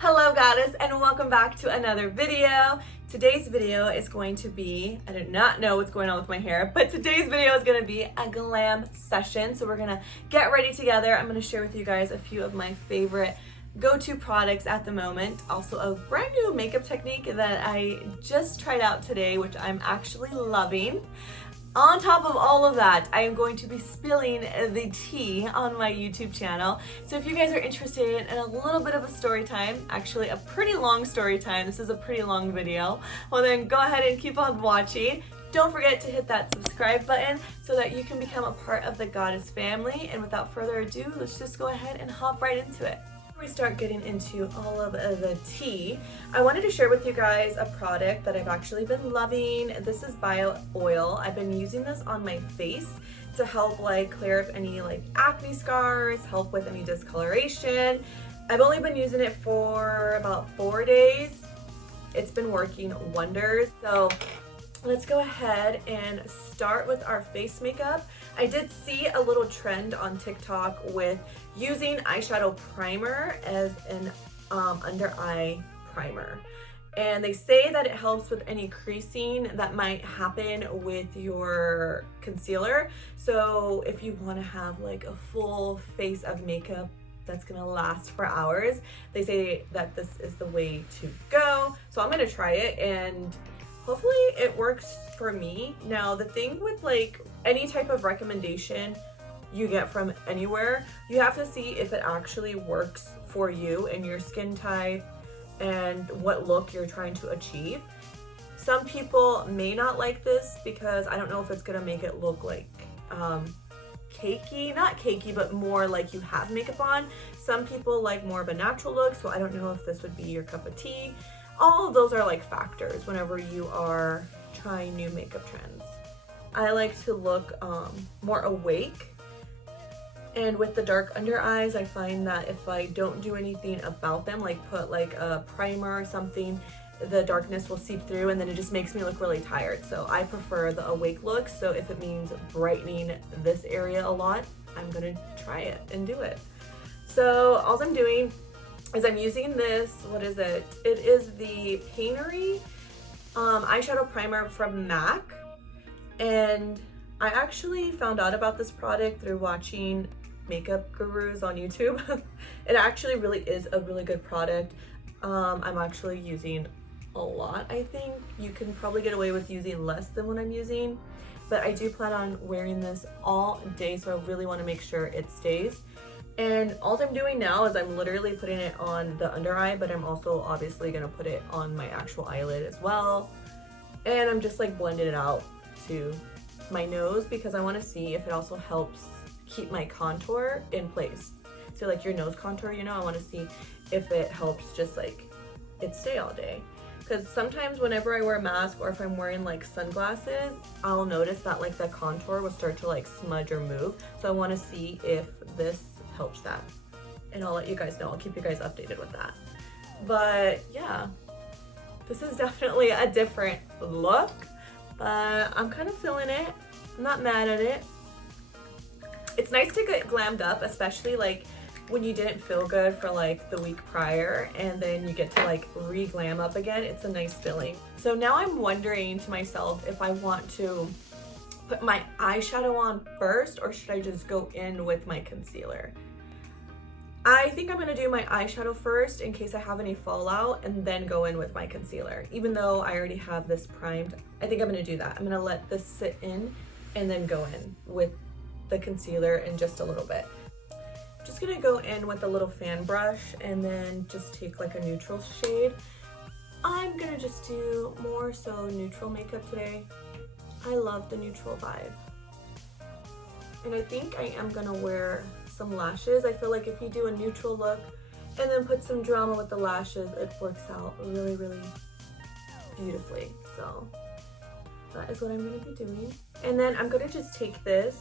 Hello goddess, and welcome back to another video. Today's video is going to be, I do not know what's going on with my hair, but today's video is going to be a glam session. So we're going to get ready together. I'm going to share with you guys a few of my favorite go-to products at the moment. Also a brand new makeup technique that I just tried out today, which I'm actually loving. On top of all of that, I am going to be spilling the tea on my YouTube channel. So if you guys are interested in a little bit of a story time, actually a pretty long story time, this is a pretty long video, well then go ahead and keep on watching. Don't forget to hit that subscribe button so that you can become a part of the Goddess family. And without further ado, let's just go ahead and hop right into it. Before we start getting into all of the tea, I wanted to share with you guys a product that I've actually been loving. This is Bio Oil. I've been using this on my face to help clear up any acne scars, help with any discoloration. I've only been using it for about 4 days. It's been working wonders. So let's go ahead and start with our face makeup. I did see a little trend on TikTok with using eyeshadow primer as an under eye primer. And they say that it helps with any creasing that might happen with your concealer. So if you want to have a full face of makeup that's gonna last for hours, they say that this is the way to go. So I'm gonna try it and hopefully it works for me. Now the thing with any type of recommendation you get from anywhere, you have to see if it actually works for you and your skin type and what look you're trying to achieve. Some people may not like this because I don't know if it's gonna make it look cakey, not cakey, but more like you have makeup on. Some people like more of a natural look, so I don't know if this would be your cup of tea. All of those are factors whenever you are trying new makeup trends. I like to look more awake, and with the dark under eyes, I find that if I don't do anything about them, put a primer or something, the darkness will seep through and then it just makes me look really tired. So I prefer the awake look. So if it means brightening this area a lot, I'm gonna try it and do it. So all I'm doing is I'm using this, what is it? It is the Paintery eyeshadow primer from MAC. And I actually found out about this product through watching makeup gurus on YouTube. It actually really is a really good product. I'm actually using a lot. I think you can probably get away with using less than what I'm using, but I do plan on wearing this all day, so I really want to make sure it stays. And all I'm doing now is I'm literally putting it on the under eye, but I'm also obviously gonna put it on my actual eyelid as well. And I'm just blending it out to my nose because I want to see if it also helps keep my contour in place. So your nose contour, I want to see if it helps just it stay all day. Because sometimes whenever I wear a mask or if I'm wearing sunglasses, I'll notice that the contour will start to smudge or move. So I want to see if this helps that. And I'll let you guys know. I'll keep you guys updated with that. But yeah, this is definitely a different look, but I'm kind of feeling it. I'm not mad at it. It's nice to get glammed up, especially when you didn't feel good for the week prior and then you get to re-glam up again. It's a nice feeling. So now I'm wondering to myself if I want to put my eyeshadow on first or should I just go in with my concealer. I think I'm gonna do my eyeshadow first in case I have any fallout and then go in with my concealer. Even though I already have this primed, I think I'm gonna do that. I'm gonna let this sit in and then go in with the concealer in just a little bit. I'm just gonna go in with a little fan brush and then just take a neutral shade. I'm gonna just do more so neutral makeup today. I love the neutral vibe. And I think I am gonna wear some lashes. I feel if you do a neutral look and then put some drama with the lashes, it works out really, really beautifully. So that is what I'm gonna be doing. And then I'm gonna just take this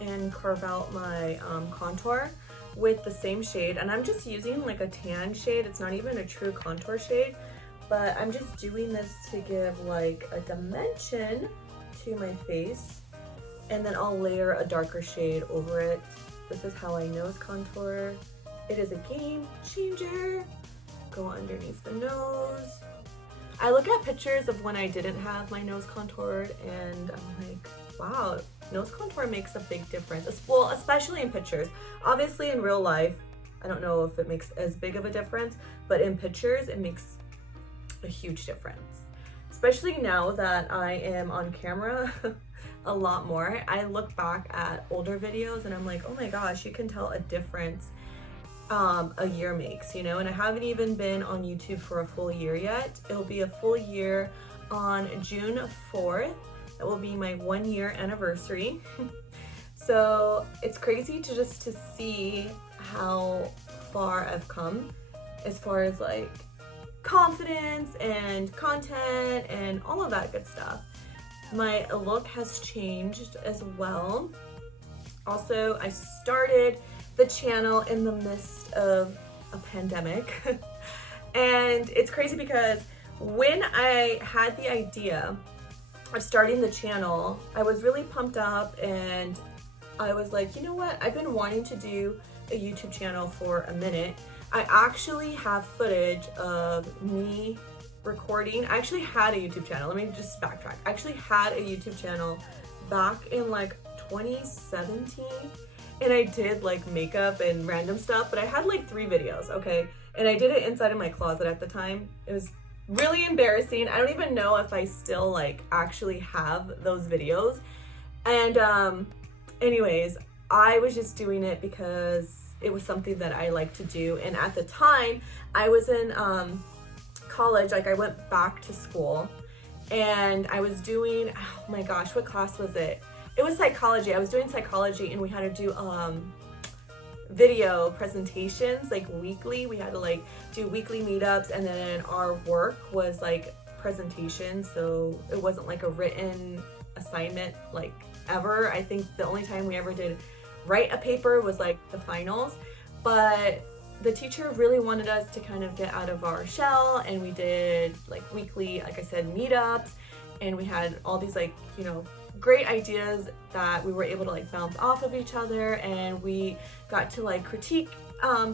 and carve out my contour with the same shade. And I'm just using a tan shade. It's not even a true contour shade, but I'm just doing this to give a dimension to my face. And then I'll layer a darker shade over it. This is how I nose contour. It is a game changer. go underneath the nose. I look at pictures of when I didn't have my nose contoured and I'm like, wow, nose contour makes a big difference. Well, especially in pictures. Obviously in real life, I don't know if it makes as big of a difference, but in pictures, it makes a huge difference. Especially now that I am on camera a lot more. I look back at older videos and I'm like, oh my gosh, you can tell a difference a year makes, you know, and I haven't even been on YouTube for a full year yet. It'll be a full year on June 4th. That will be my 1 year anniversary. So it's crazy to see how far I've come as far as like confidence and content and all of that good stuff. My look has changed as well. Also, I started the channel in the midst of a pandemic. And it's crazy because when I had the idea of starting the channel, I was really pumped up and I was like, you know what? I've been wanting to do a YouTube channel for a minute. I actually have footage of me recording. I actually had a YouTube channel. Let me just backtrack. I actually had a YouTube channel back in like 2017. And I did like makeup and random stuff, but I had like 3 videos, okay? And I did it inside of my closet at the time. It was really embarrassing. I don't even know if I still like actually have those videos. And anyways, I was just doing it because it was something that I like to do. And at the time, I was in college, like I went back to school and I was doing, oh my gosh, what class was it? It was psychology. I was doing psychology and we had to do video presentations like weekly. We had to like do weekly meetups and then our work was like presentations. So it wasn't like a written assignment like ever. I think the only time we ever did write a paper was like the finals. But the teacher really wanted us to kind of get out of our shell and we did like weekly, like I said, meetups, and we had all these like, you know, great ideas that we were able to like bounce off of each other, and we got to like critique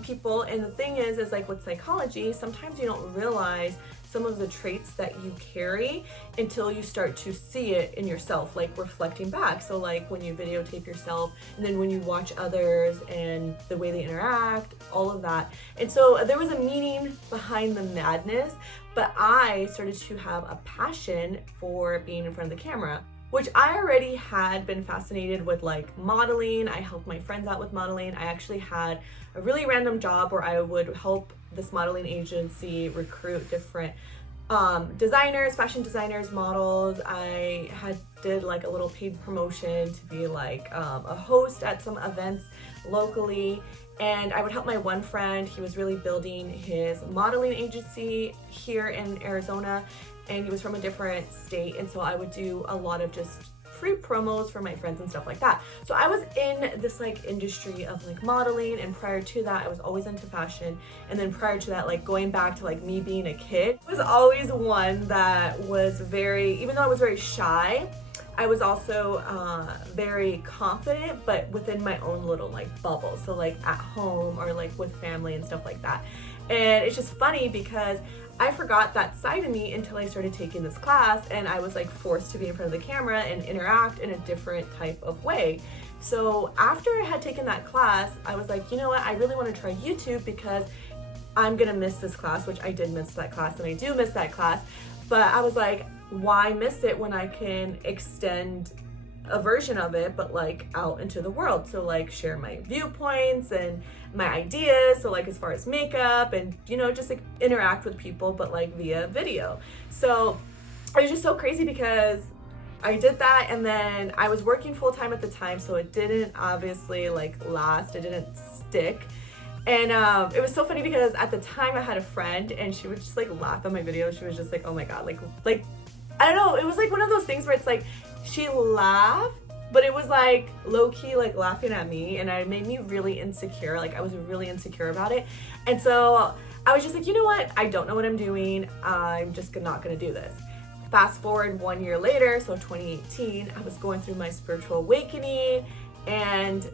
people. And the thing is like with psychology, sometimes you don't realize some of the traits that you carry until you start to see it in yourself, like reflecting back. So like when you videotape yourself and then when you watch others and the way they interact, all of that. And so there was a meaning behind the madness, but I started to have a passion for being in front of the camera, which I already had been fascinated with like modeling. I helped my friends out with modeling. I actually had a really random job where I would help this modeling agency recruit different designers, fashion designers, models. I did like a little paid promotion to be like a host at some events locally. And I would help my one friend. He was really building his modeling agency here in Arizona, and he was from a different state. And so I would do a lot of just free promos for my friends and stuff like that. So I was in this like industry of like modeling, and prior to that I was always into fashion. And then prior to that, like going back to like me being a kid, I was always one that was very, even though I was very shy, I was also very confident, but within my own little like bubble. So like at home or like with family and stuff like that. And it's just funny because I forgot that side of me until I started taking this class, and I was like forced to be in front of the camera and interact in a different type of way. So after I had taken that class, I was like, you know what, I really want to try YouTube because I'm gonna miss this class, which I did miss that class, and I do miss that class. But I was like, why miss it when I can extend a version of it, but like out into the world? So like share my viewpoints and my ideas, so like as far as makeup and, you know, just like interact with people, but like via video. So it was just so crazy because I did that, and then I was working full-time at the time, so it didn't obviously like last, it didn't stick. And it was so funny because at the time I had a friend and she would just like laugh at my videos. She was just like, oh my god, like I don't know, it was like one of those things where it's like she laughed, but it was like low-key like laughing at me, and it made me really insecure. Like I was really insecure about it. And so I was just like, you know what, I don't know what I'm doing, I'm just not gonna do this. Fast forward 1 year later, so 2018, I was going through my spiritual awakening, and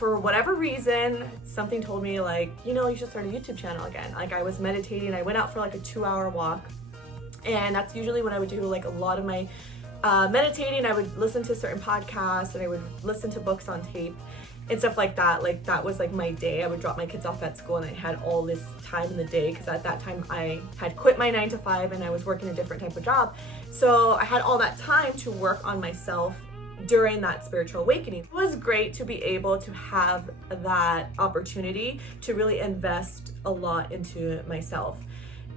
for whatever reason, something told me like, you know, you should start a YouTube channel again. Like I was meditating, I went out for like a 2-hour walk, and that's usually when I would do like a lot of my meditating. I would listen to certain podcasts and I would listen to books on tape and stuff like that. Like that was like my day. I would drop my kids off at school and I had all this time in the day because at that time I had quit my 9 to 5 and I was working a different type of job. So I had all that time to work on myself during that spiritual awakening. It was great to be able to have that opportunity to really invest a lot into myself.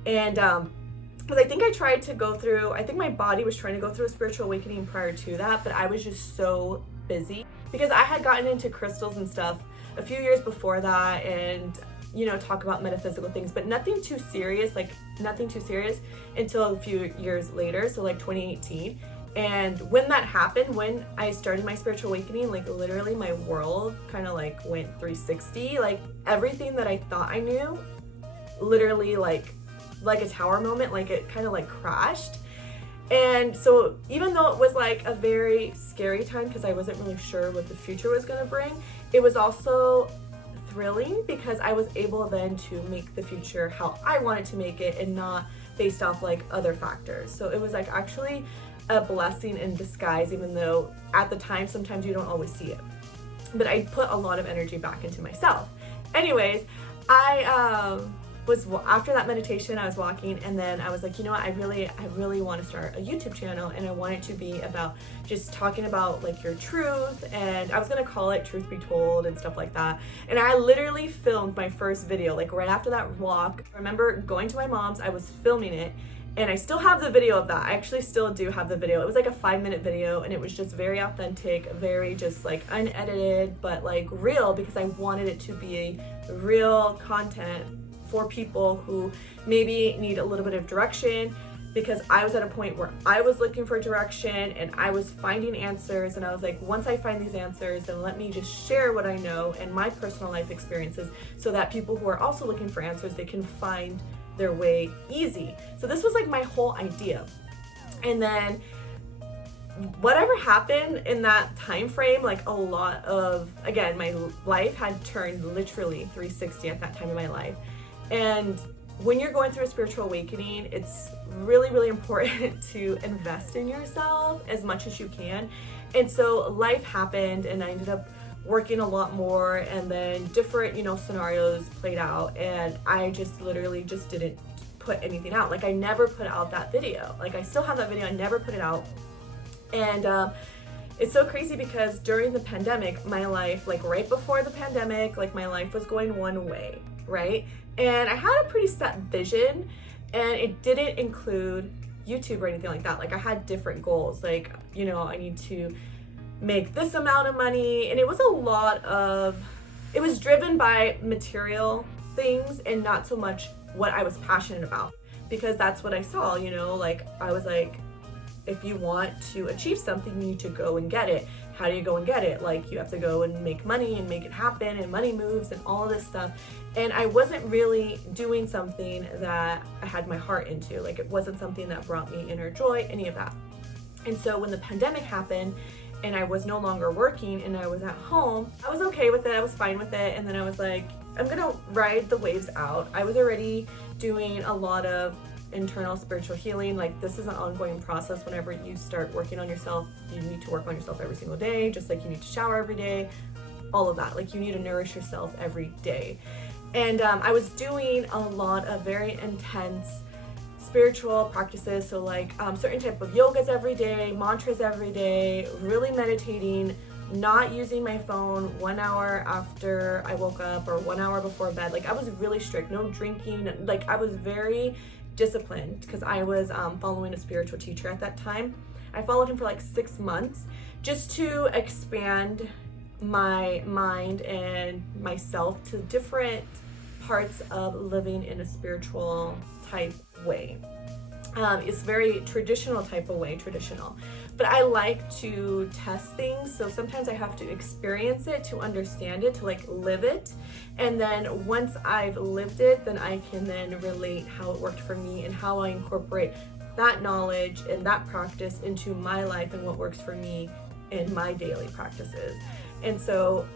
And because I think I tried to go through, I think my body was trying to go through a spiritual awakening prior to that, but I was just so busy because I had gotten into crystals and stuff a few years before that, and you know, talk about metaphysical things, but nothing too serious, like nothing too serious until a few years later, so like 2018. And when that happened, when I started my spiritual awakening, like literally my world kind of like went 360. Like everything that I thought I knew, literally like a tower moment, like it kind of like crashed. And so even though it was like a very scary time because I wasn't really sure what the future was going to bring, it was also thrilling because I was able then to make the future how I wanted to make it and not based off like other factors. So it was like actually a blessing in disguise, even though at the time sometimes you don't always see it. But I put a lot of energy back into myself. Anyways, I was, after that meditation, I was walking and then I was like, you know what, I really want to start a YouTube channel, and I want it to be about just talking about like your truth, and I was gonna call it Truth Be Told and stuff like that. And I literally filmed my first video like right after that walk. I remember going to my mom's, I was filming it, and I still have the video of that. I actually still do have the video. It was like a 5-minute video, and it was just very authentic, very just like unedited, but like real, because I wanted it to be a real content for people who maybe need a little bit of direction, because I was at a point where I was looking for direction and I was finding answers, and I was like, once I find these answers, then let me just share what I know and my personal life experiences so that people who are also looking for answers, they can find their way easy. So this was like my whole idea. And then whatever happened in that time frame, like a lot of, again, my life had turned literally 360 at that time in my life. And when you're going through a spiritual awakening, it's really, really important to invest in yourself as much as you can. And so life happened and I ended up working a lot more, and then different, you know, scenarios played out, and I just literally just didn't put anything out. Like I never put out that video. Like I still have that video, I never put it out. And it's so crazy because during the pandemic, my life, like right before the pandemic, like my life was going one way, right? And I had a pretty set vision, and it didn't include YouTube or anything like that. Like I had different goals, like, you know, I need to make this amount of money, and it was a lot of, it was driven by material things and not so much what I was passionate about, because that's what I saw, you know, like I was like, if you want to achieve something, you need to go and get it. How do you go and get it? Like you have to go and make money and make it happen, and money moves and all of this stuff. And I wasn't really doing something that I had my heart into. Like it wasn't something that brought me inner joy, any of that. And so when the pandemic happened and I was no longer working and I was at home, I was okay with it, I was fine with it. And then I was like, I'm gonna ride the waves out. I was already doing a lot of internal spiritual healing. Like this is an ongoing process. Whenever you start working on yourself, you need to work on yourself every single day, just like you need to shower every day, all of that. Like you need to nourish yourself every day. And I was doing a lot of very intense spiritual practices. So like certain type of yogas every day, mantras every day, really meditating, not using my phone 1 hour after I woke up or 1 hour before bed. Like I was really strict, no drinking. Like I was very disciplined because I was following a spiritual teacher at that time. I followed him for like 6 months just to expand my mind and myself to different parts of living in a spiritual type way. It's very traditional type of way, but I like to test things. So sometimes I have to experience it to understand it, to like live it. And then once I've lived it, then I can then relate how it worked for me and how I incorporate that knowledge and that practice into my life and what works for me in my daily practices. And so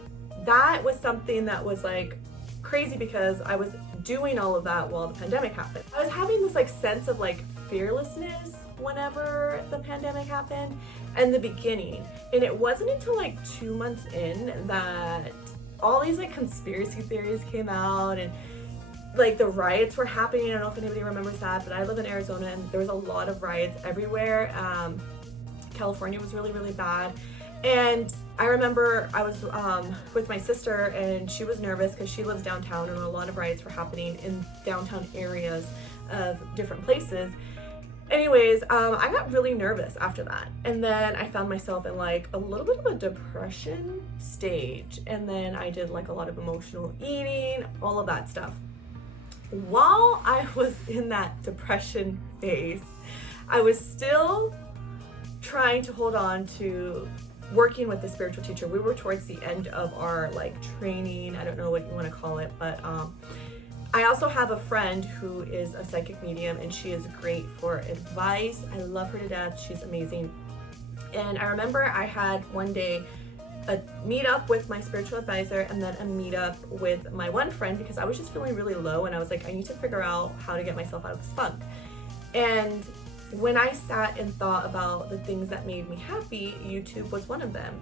that was something that was like crazy because I was doing all of that while the pandemic happened. I was having this like sense of like fearlessness whenever the pandemic happened in the beginning, and it wasn't until like 2 months in that all these like conspiracy theories came out, and like the riots were happening. I don't know if anybody remembers that, but I live in Arizona and there was a lot of riots everywhere. California was really, really bad. And I remember I was with my sister, and she was nervous because she lives downtown, and a lot of riots were happening in downtown areas of different places. Anyways, I got really nervous after that. And then I found myself in like a little bit of a depression stage. And then I did like a lot of emotional eating, all of that stuff. While I was in that depression phase, I was still trying to hold on to working with the spiritual teacher. We were towards the end of our like training. I don't know what you want to call it, but I also have a friend who is a psychic medium, and she is great for advice. I love her to death. She's amazing. And I remember I had one day a meetup with my spiritual advisor, and then a meetup with my one friend, because I was just feeling really low, and I was like, I need to figure out how to get myself out of this funk. And when I sat and thought about the things that made me happy, YouTube was one of them.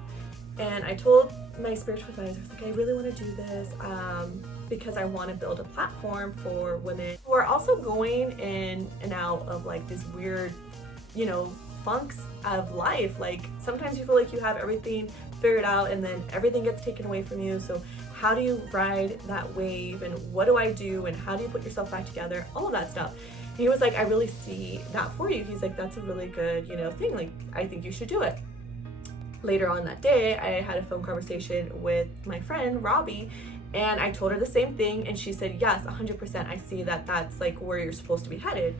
And I told my spiritual advisor, I was like, I really want to do this because I want to build a platform for women who are also going in and out of like this weird, you know, funks of life. Like sometimes you feel like you have everything figured out, and then everything gets taken away from you. So how do you ride that wave, and what do I do, and how do you put yourself back together, all of that stuff. And he was like, I really see that for you. He's like, that's a really good, you know, thing. Like, I think you should do it. Later on that day, I had a phone conversation with my friend Robbie, and I told her the same thing, and she said, yes, 100%, I see that that's like where you're supposed to be headed.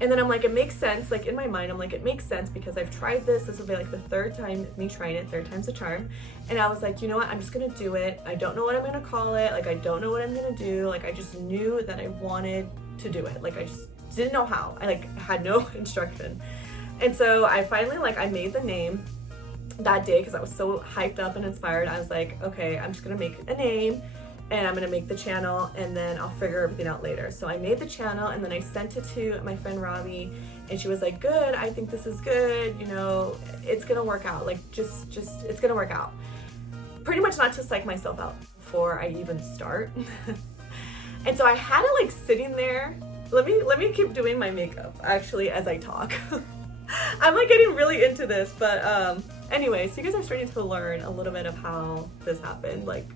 And then I'm like, it makes sense. Like in my mind, I'm like, it makes sense because I've tried this. This will be like the third time me trying it, third time's a charm. And I was like, you know what? I'm just gonna do it. I don't know what I'm gonna call it. Like, I don't know what I'm gonna do. Like, I just knew that I wanted to do it. Like, I just didn't know how. I like had no instruction. And so I finally I made the name that day because I was so hyped up and inspired. I was like, okay, I'm just gonna make a name, and I'm gonna make the channel, and then I'll figure everything out later. So I made the channel, and then I sent it to my friend Robbie, and she was like, good, I think this is good, you know, it's gonna work out. Like, just it's gonna work out. Pretty much not to psych myself out before I even start. And so I had it like sitting there. Let me keep doing my makeup actually as I talk. I'm like getting really into this, but anyway, so you guys are starting to learn a little bit of how this happened, like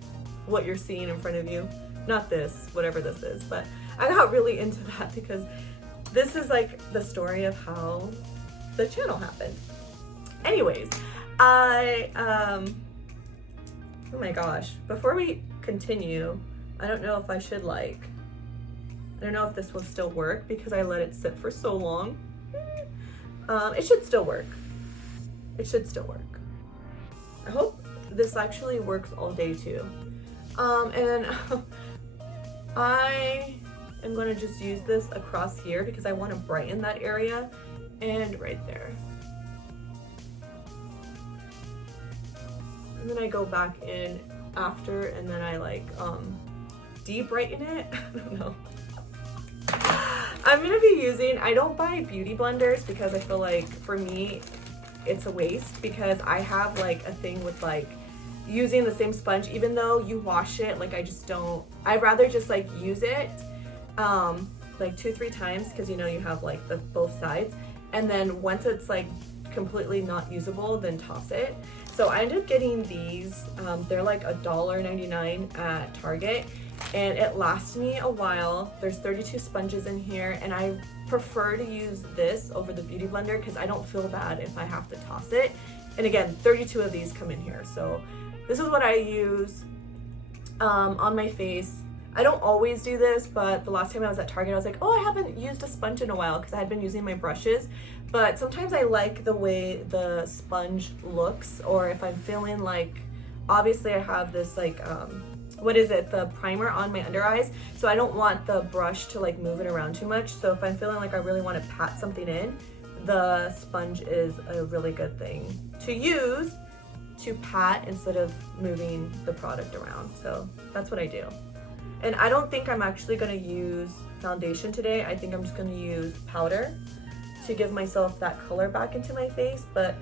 what you're seeing in front of you. Not this, whatever this is, but I got really into that because this is like the story of how the channel happened. Anyways, oh my gosh, before we continue, I don't know if I should I don't know if this will still work because I let it sit for so long. It should still work. It should still work. I hope this actually works all day too. And I am going to just use this across here because I want to brighten that area and right there. And then I go back in after, and then I de-brighten it. I don't know. I'm gonna be using, I don't buy beauty blenders because I feel like for me it's a waste, because I have like a thing with like using the same sponge even though you wash it. Like I just don't, I'd rather just like use it like 2-3 times, because you know you have like the both sides, and then once it's like completely not usable, then toss it. So I ended up getting these. They're like $1.99 at Target, and it lasts me a while. There's 32 sponges in here, and I prefer to use this over the beauty blender because I don't feel bad if I have to toss it. And again, 32 of these come in here. So this is what I use on my face. I don't always do this, but the last time I was at Target, I was like, oh, I haven't used a sponge in a while because I had been using my brushes. But sometimes I like the way the sponge looks, or if I'm feeling like, obviously I have this like, what is it, the primer on my under eyes, so I don't want the brush to like move it around too much. So if I'm feeling like I really want to pat something in, the sponge is a really good thing to use to pat instead of moving the product around. So that's what I do. And I don't think I'm actually gonna use foundation today. I think I'm just gonna use powder to give myself that color back into my face. But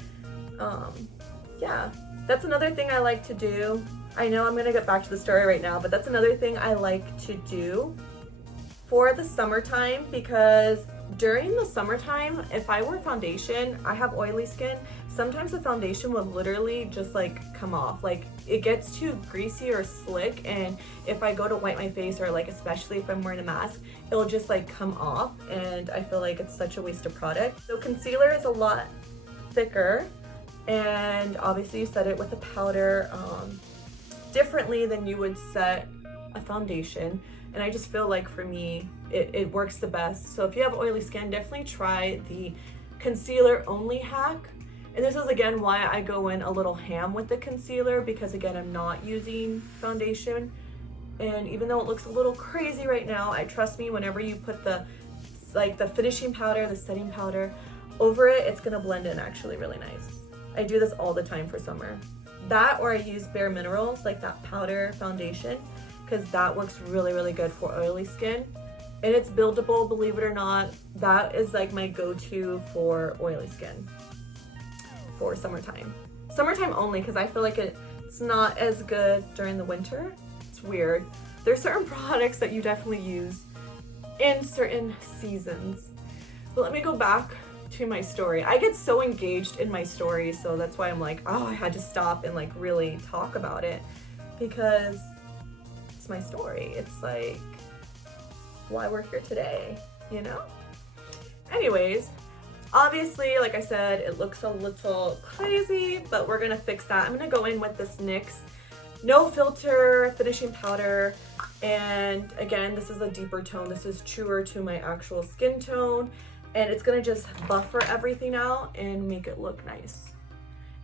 yeah, that's another thing I like to do. I know I'm gonna get back to the story right now, but that's another thing I like to do for the summertime, because during the summertime, if I wear foundation, I have oily skin, sometimes the foundation will literally just like come off. Like it gets too greasy or slick, and if I go to wipe my face, or like especially if I'm wearing a mask, it'll just like come off, and I feel like it's such a waste of product. So concealer is a lot thicker, and obviously you set it with a powder differently than you would set a foundation. And I just feel like for me, it works the best. So if you have oily skin, definitely try the concealer only hack. And this is again why I go in a little ham with the concealer, because again, I'm not using foundation. And even though it looks a little crazy right now, trust me, whenever you put the finishing powder, the setting powder over it, it's gonna blend in actually really nice. I do this all the time for summer. That, or I use Bare Minerals, like that powder foundation, because that works really, really good for oily skin. And it's buildable, believe it or not. That is like my go-to for oily skin for summertime. Summertime only, because I feel like it's not as good during the winter. It's weird. There's certain products that you definitely use in certain seasons. But let me go back to my story. I get so engaged in my story, so that's why I'm like, oh, I had to stop and like really talk about it, because it's my story. It's like why we're here today, you know? Anyways, obviously, like I said, it looks a little crazy, but we're gonna fix that. I'm gonna go in with this NYX No Filter finishing powder, and again, this is a deeper tone. This is truer to my actual skin tone, and it's gonna just buffer everything out and make it look nice.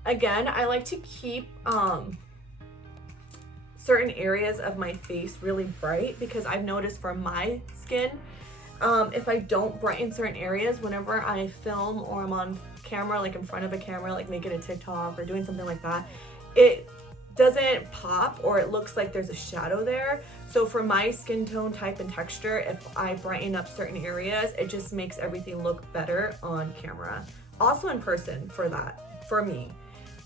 Again, I like to keep certain areas of my face really bright, because I've noticed for my skin, if I don't brighten certain areas, whenever I film or I'm on camera, like in front of a camera, like making a TikTok or doing something like that, it doesn't pop, or it looks like there's a shadow there. So for my skin tone type and texture, if I brighten up certain areas, it just makes everything look better on camera. Also in person for me.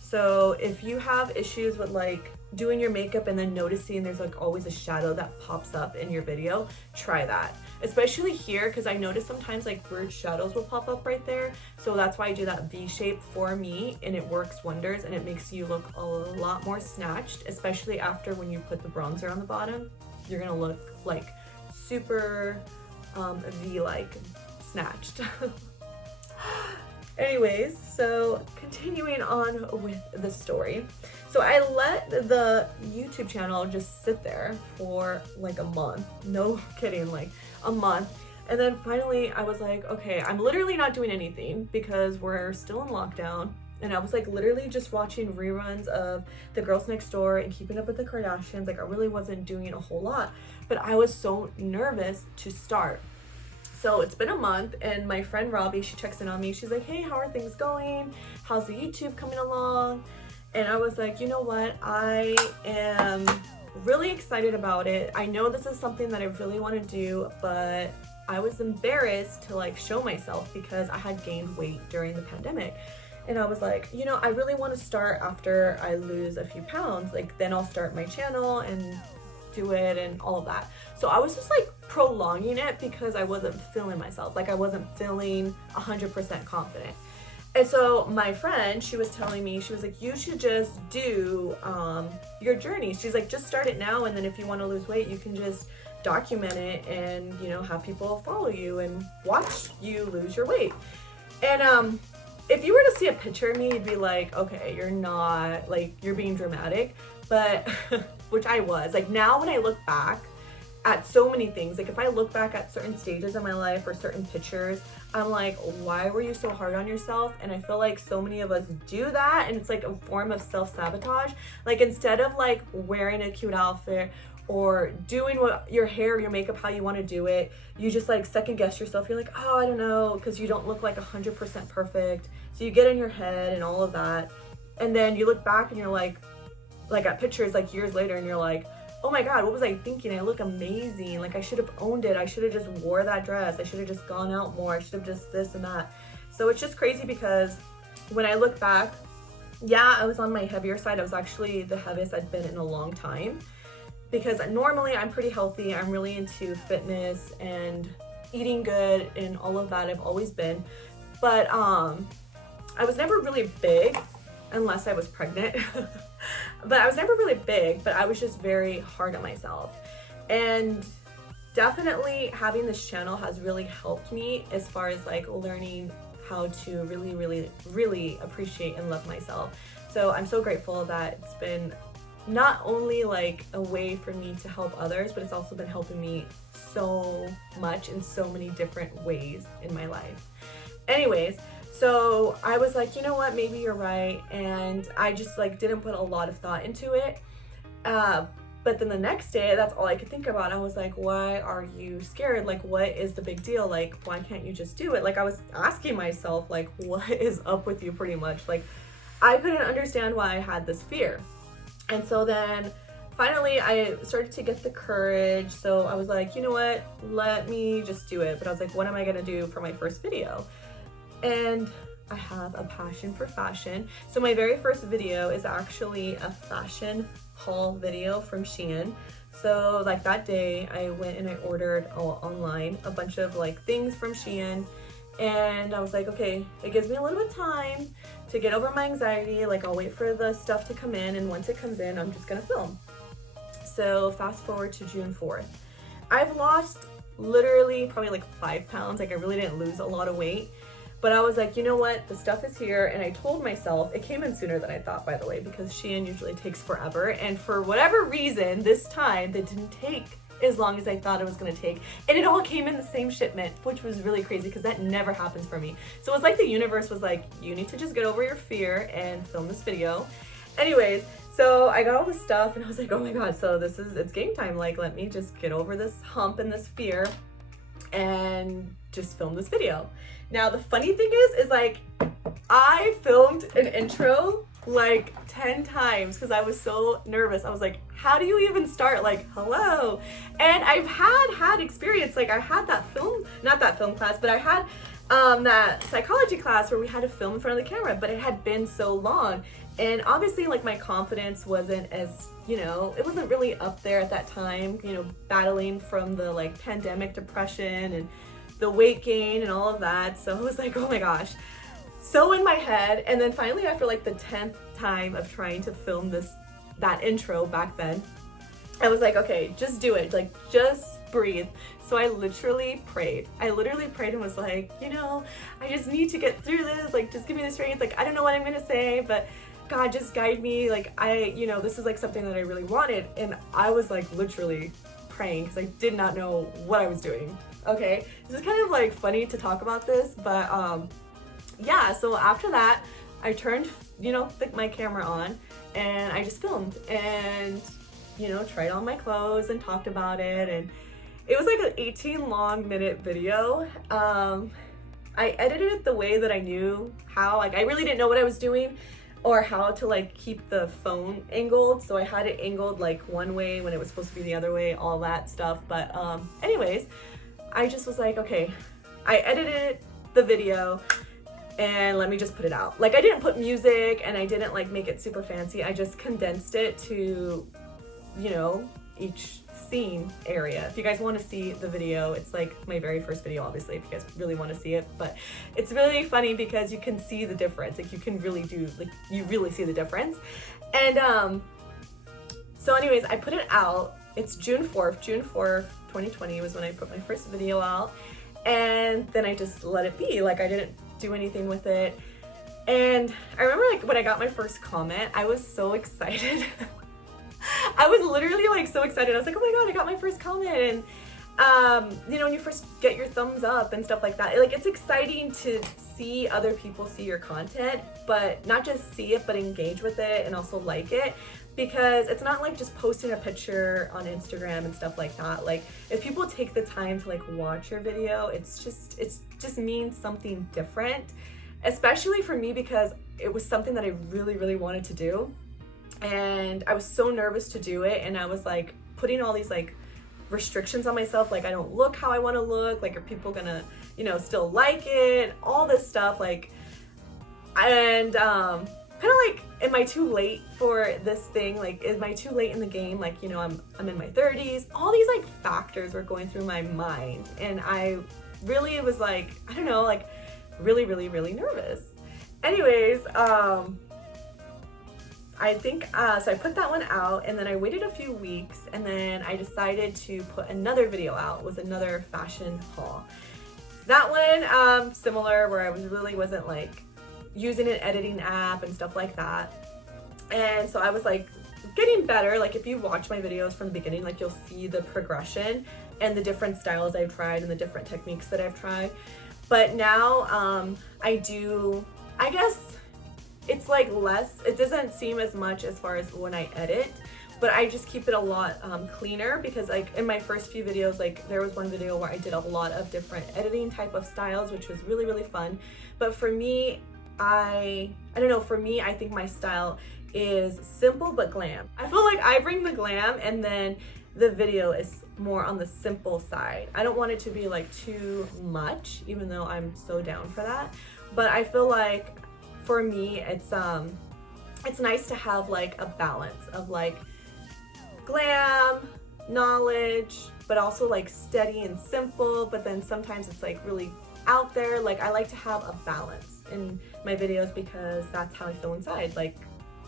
So if you have issues with like doing your makeup and then noticing there's like always a shadow that pops up in your video, try that. Especially here, because I notice sometimes like weird shadows will pop up right there. So that's why I do that V shape for me, and it works wonders, and it makes you look a lot more snatched, especially after when you put the bronzer on the bottom. You're gonna look like super V-like snatched. Anyways, so continuing on with the story. So I let the YouTube channel just sit there for like a month. No kidding, like a month. And then finally I was like, okay, I'm literally not doing anything because we're still in lockdown. And I was like literally just watching reruns of The Girls Next Door and Keeping Up with the Kardashians. Like I really wasn't doing a whole lot, but I was so nervous to start. So it's been a month, and my friend Robbie, she checks in on me. She's like, hey, how are things going? How's the YouTube coming along? And I was like, you know what? I am really excited about it. I know this is something that I really want to do, but I was embarrassed to like show myself because I had gained weight during the pandemic. And I was like, you know, I really want to start after I lose a few pounds. Like then I'll start my channel and do it and all of that. So I was just like prolonging it because I wasn't feeling myself. Like I wasn't feeling 100% confident. And so my friend, she was telling me, she was like, you should just do your journey. She's like, just start it now. And then if you want to lose weight, you can just document it and, you know, have people follow you and watch you lose your weight. And if you were to see a picture of me, you'd be like, okay, you're not, like, you're being dramatic. But, which I was. Like now when I look back at so many things, like if I look back at certain stages of my life or certain pictures, I'm like, why were you so hard on yourself? And I feel like so many of us do that, and it's like a form of self-sabotage. Like instead of like wearing a cute outfit or doing what your hair, your makeup, how you want to do it, you just like second guess yourself. You're like, oh, I don't know, because you don't look like 100% perfect. So you get in your head and all of that. And then you look back and you're like at pictures like years later, and you're like, oh my God, what was I thinking? I look amazing. Like I should have owned it. I should have just wore that dress. I should have just gone out more. I should have just this and that. So it's just crazy because when I look back, yeah, I was on my heavier side. I was actually the heaviest I'd been in a long time, because normally I'm pretty healthy. I'm really into fitness and eating good and all of that. I've always been. But I was never really big unless I was pregnant. But I was never really big, but I was just very hard on myself. And definitely having this channel has really helped me as far as like learning how to really, really, really appreciate and love myself. So I'm so grateful that it's been not only like a way for me to help others, but it's also been helping me so much in so many different ways in my life. Anyways, so I was like, you know what, maybe you're right. And I just like didn't put a lot of thought into it. But then the next day, that's all I could think about. I was like, why are you scared? Like, what is the big deal? Like, why can't you just do it? Like, I was asking myself, like, what is up with you pretty much? Like, I couldn't understand why I had this fear. And so then finally I started to get the courage. So I was like, you know what, let me just do it. But I was like, what am I gonna do for my first video? And I have a passion for fashion. So my very first video is actually a fashion haul video from Shein. So like that day I went and I ordered online a bunch of like things from Shein, and I was like, okay, it gives me a little bit of time to get over my anxiety. Like I'll wait for the stuff to come in, and once it comes in, I'm just gonna film. So fast forward to June 4th. I've lost literally probably like 5 pounds. Like I really didn't lose a lot of weight. But I was like, you know what, the stuff is here. And I told myself, it came in sooner than I thought, by the way, because Shein usually takes forever. And for whatever reason, this time, they didn't take as long as I thought it was gonna take. And it all came in the same shipment, which was really crazy because that never happens for me. So it was like the universe was like, you need to just get over your fear and film this video. Anyways, so I got all this stuff and I was like, oh my God, so it's game time. Like, let me just get over this hump and this fear and just film this video. Now, the funny thing is like, I filmed an intro like 10 times because I was so nervous. I was like, how do you even start? Like, hello. And I've had experience. Like I had that not that film class, but I had that psychology class where we had to film in front of the camera, but it had been so long. And obviously like my confidence wasn't as, you know, it wasn't really up there at that time, you know, battling from the like pandemic depression and the weight gain and all of that. So I was like, oh my gosh, so in my head. And then finally after like the 10th time of trying to film that intro back then, I was like, okay, just do it. Like, just breathe. So I literally prayed. I literally prayed and was like, you know, I just need to get through this. Like, just give me the strength. Like, I don't know what I'm going to say, but God, just guide me. Like, you know, this is like something that I really wanted. And I was like literally praying because I did not know what I was doing. Okay. This is kind of like funny to talk about this, but yeah. So after that, I turned, you know, my camera on and I just filmed and, you know, tried on my clothes and talked about it. And it was like an 18-minute video. I edited it the way that I knew how. Like, I really didn't know what I was doing or how to like keep the phone angled. So I had it angled like one way when it was supposed to be the other way, all that stuff. But anyways, I just was like, okay, I edited the video and let me just put it out. Like, I didn't put music and I didn't like make it super fancy. I just condensed it to, you know, each scene area. If you guys want to see the video, it's like my very first video, obviously, if you guys really want to see it. But it's really funny because you can see the difference. Like, you can really do, like, you really see the difference. And so anyways, I put it out. It's June 4th, 2020 was when I put my first video out. And then I just let it be. Like, I didn't do anything with it. And I remember like when I got my first comment, I was so excited. I was literally like so excited. I was like, oh my God, I got my first comment. And you know, when you first get your thumbs up and stuff like that, like, it's exciting to see other people see your content, but not just see it, but engage with it and also like it. Because it's not like just posting a picture on Instagram and stuff like that. Like, if people take the time to like watch your video, it just means something different. especially for me because it was something that I really wanted to do. And I was so nervous to do it, and I was like putting all these like restrictions on myself, like I don't look how I want to look, like are people gonna, you know, still like it, all this stuff, like, and kind of like, am I too late for this thing? Like, am I too late in the game? Like, you know, I'm in my 30s. All these like factors were going through my mind, and I really was like, I don't know, like really nervous. Anyways, I think, so I put that one out, and then I waited a few weeks, and then I decided to put another video out with another fashion haul. That one, similar, where I wasn't like using an editing app and stuff like that. And so I was like getting better. Like if you watch my videos from the beginning, like you'll see the progression and the different styles I've tried and the different techniques that I've tried. But now, I guess, it's like less, it doesn't seem as much as far as when I edit, but I just keep it a lot cleaner, because like in my first few videos, like there was one video where I did a lot of different editing type of styles, which was really fun. But for me, I don't know, for me, I think my style is simple but glam. I feel like I bring the glam, and then the video is more on the simple side. I don't want it to be like too much, even though I'm so down for that. But I feel like for me, it's nice to have like a balance of like glam, knowledge, but also like steady and simple, but then sometimes it's like really out there. Like I like to have a balance in my videos, because that's how I feel inside, like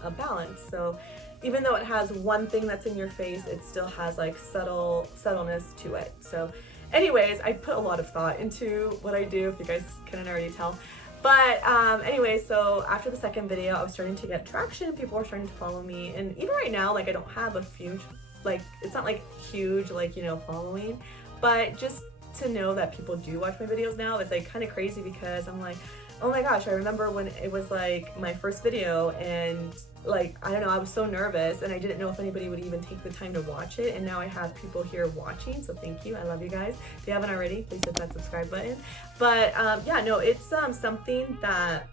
a balance. So even though it has one thing that's in your face, it still has like subtleness to it. So anyways, I put a lot of thought into what I do, if you guys couldn't already tell. But anyway, so after the second video, I was starting to get traction. People were starting to follow me. And even right now, like I don't have a huge, like it's not like huge, like, you know, following. But just to know that people do watch my videos now is like kind of crazy, because I'm like, oh my gosh, I remember when it was like my first video, and like, I don't know, I was so nervous and I didn't know if anybody would even take the time to watch it. And now I have people here watching, so thank you. I love you guys. If you haven't already, please hit that subscribe button. But yeah, no, it's something that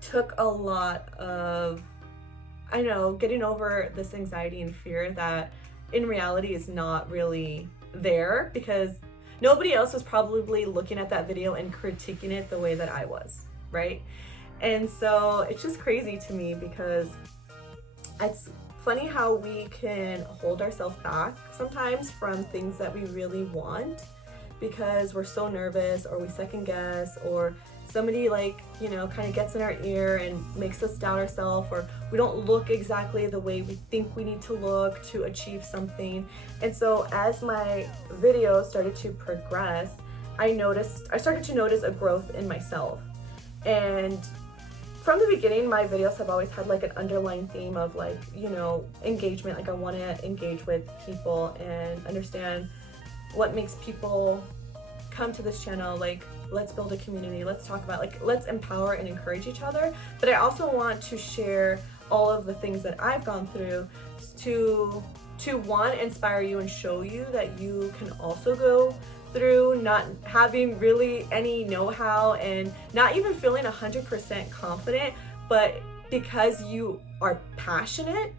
took a lot of, I know, getting over this anxiety and fear that in reality is not really there, because nobody else was probably looking at that video and critiquing it the way that I was, right? And so it's just crazy to me, because it's funny how we can hold ourselves back sometimes from things that we really want, because we're so nervous, or we second guess, or somebody like, you know, kind of gets in our ear and makes us doubt ourselves, or we don't look exactly the way we think we need to look to achieve something. And so as my videos started to progress, I started to notice a growth in myself. And from the beginning, my videos have always had like an underlying theme of like, you know, engagement. Like I want to engage with people and understand what makes people come to this channel. Like, let's build a community. Let's talk about, like, let's empower and encourage each other. But I also want to share all of the things that I've gone through to one, inspire you and show you that you can also go through not having really any know-how and not even feeling 100% confident, but because you are passionate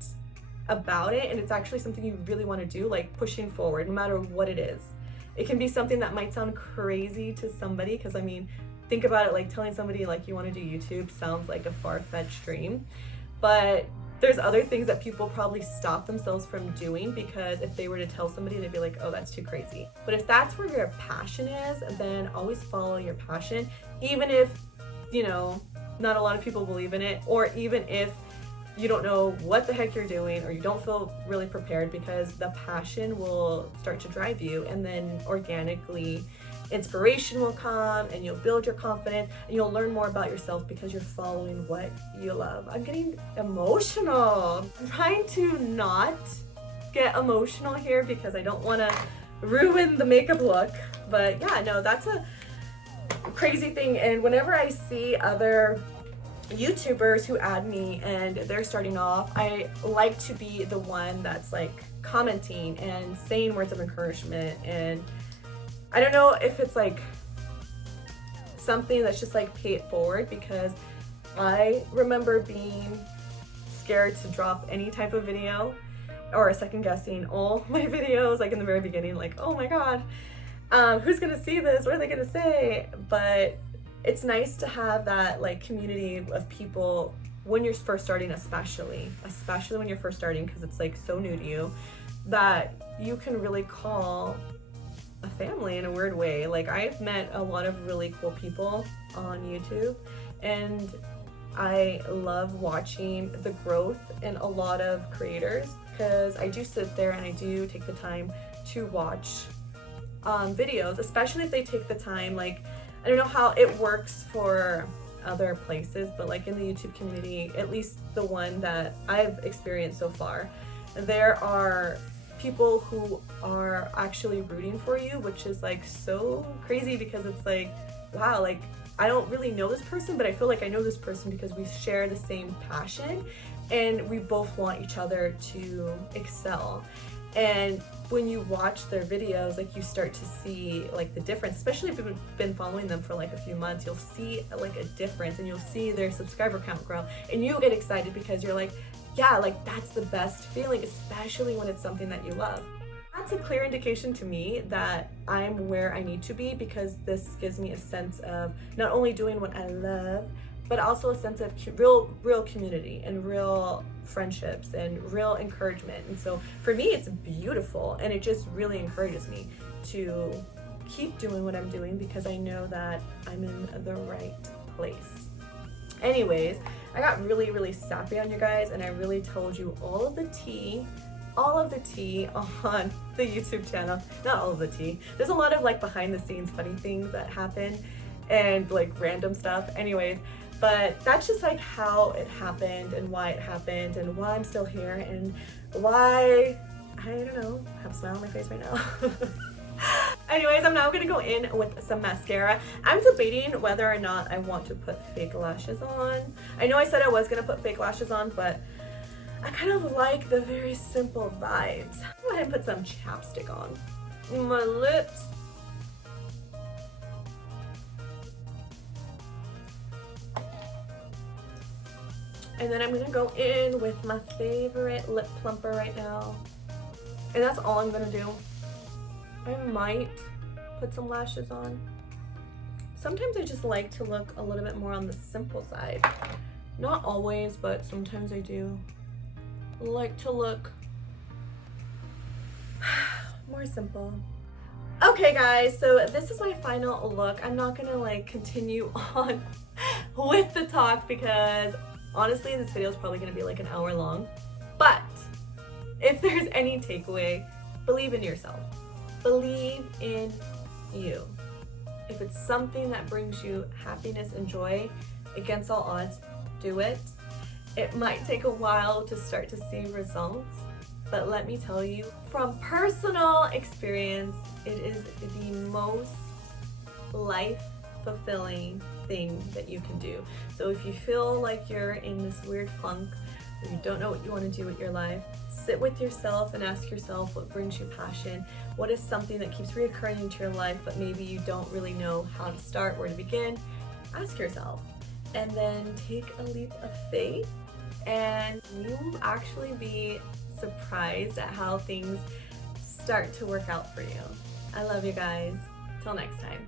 about it and it's actually something you really want to do, like pushing forward no matter what it is. It can be something that might sound crazy to somebody, because I mean, think about it, like telling somebody like you want to do YouTube sounds like a far-fetched dream, but there's other things that people probably stop themselves from doing, because if they were to tell somebody, they'd be like, oh, that's too crazy. But if that's where your passion is, then always follow your passion, even if, you know, not a lot of people believe in it, or even if you don't know what the heck you're doing, or you don't feel really prepared, because the passion will start to drive you, and then organically inspiration will come and you'll build your confidence and you'll learn more about yourself because you're following what you love. I'm getting emotional. I'm trying to not get emotional here because I don't want to ruin the makeup look. But yeah, no, that's a crazy thing. And whenever I see other YouTubers who add me and they're starting off, I like to be the one that's like commenting and saying words of encouragement. And I don't know if it's like something that's just like pay it forward, because I remember being scared to drop any type of video or second guessing all my videos, like in the very beginning, like, oh my god, who's gonna see this? What are they gonna say? But it's nice to have that like community of people when you're first starting, especially when you're first starting, because it's like so new to you, that you can really call a family in a weird way. Like, I've met a lot of really cool people on YouTube, and I love watching the growth in a lot of creators, because I do sit there and I do take the time to watch videos, especially if they take the time. Like, I don't know how it works for other places, but like in the YouTube community, at least the one that I've experienced so far, there are people who are actually rooting for you, which is like so crazy, because it's like, wow, like I don't really know this person, but I feel like I know this person because we share the same passion and we both want each other to excel. And when you watch their videos, like, you start to see like the difference, especially if you've been following them for like a few months, you'll see like a difference, and you'll see their subscriber count grow, and you get excited because you're like, yeah, like that's the best feeling, especially when it's something that you love. That's a clear indication to me that I'm where I need to be, because this gives me a sense of not only doing what I love, but also a sense of real community and real friendships and real encouragement. And so for me, it's beautiful, and it just really encourages me to keep doing what I'm doing, because I know that I'm in the right place. Anyways, I got really sappy on you guys, and I really told you all of the tea on the YouTube channel. Not all of the tea. There's a lot of like behind the scenes funny things that happen and like random stuff. Anyways, but that's just like how it happened and why it happened and why I'm still here and why, I don't know, I have a smile on my face right now. Anyways, I'm now gonna go in with some mascara. I'm debating whether or not I want to put fake lashes on. I know I said I was gonna put fake lashes on, but I kind of like the very simple vibes. Go ahead and put some chapstick on my lips. And then I'm gonna go in with my favorite lip plumper right now. And that's all I'm gonna do. I might put some lashes on. Sometimes I just like to look a little bit more on the simple side. Not always, but sometimes I do like to look more simple. Okay guys, so this is my final look. I'm not gonna like continue on with the talk, because honestly this video is probably gonna be like an hour long. But if there's any takeaway, believe in yourself. Believe in you. If it's something that brings you happiness and joy, against all odds, do it. It might take a while to start to see results, but let me tell you, from personal experience, it is the most life-fulfilling thing that you can do. So if you feel like you're in this weird funk, or you don't know what you want to do with your life, sit with yourself and ask yourself what brings you passion. What is something that keeps reoccurring into your life, but maybe you don't really know how to start, where to begin? Ask yourself, and then take a leap of faith, and you'll actually be surprised at how things start to work out for you. I love you guys. Till next time.